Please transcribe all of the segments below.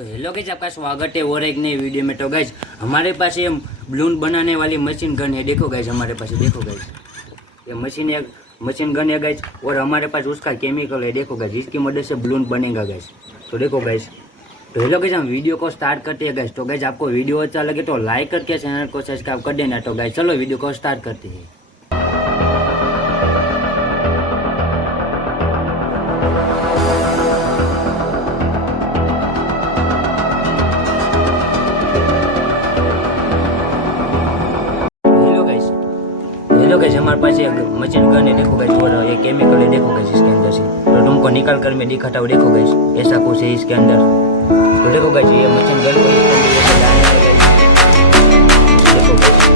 तो hello guys, आपका स्वागत है और एक नई वीडियो में। तो गाइस हमारे पास ये बलून बनाने वाली मशीन गन है। देखो गाइस, हमारे पास देखो गाइस, ये मशीन गन है गाइस, और हमारे पास उसका केमिकल है। देखो गाइस, इसकी मदद से बलून बनेगा गाइस। तो देखो गाइस, तो हेलो गाइस, हम वीडियो को स्टार्ट करते हैं गाइस। तो गाइस आपको वीडियो अच्छा लगे तो लाइक करके चैनल को सब्सक्राइब कर देना। तो गाइस चलो वीडियो को स्टार्ट करते हैं। हेलो गाइस, हमारे पास एक मशीन गन है। देखो गाइस, और ये केमिकल है। देखो गाइस, इसके अंदर से तो तुमको निकाल कर मैं दिखाता हूँ। देखो गाइस, ऐसा कुछ है इसके अंदर। तो देखो गाइस, ये मशीन गन को इसके अंदर लेकर जाने वाला है। देखो गाइस,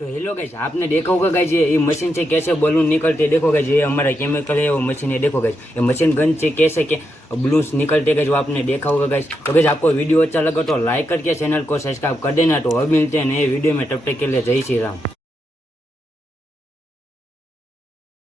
तो हेलो गाइस, आपने देखा होगा गाइस, ये मशीन से कैसे बलून निकलते। देखो गाइस, ये हमारा केमिकल है, वो मशीन है। देखो गाइस, ये मशीन गन से कैसे के बलून्स निकलते गाइस, वो आपने देखा होगा गाइस। तो गाइस आपको वीडियो अच्छा लगा तो लाइक करके चैनल को सब्सक्राइब कर देना। तो अब मिलते हैं नए वीडियो में, तब तक के लिए जय श्री राम।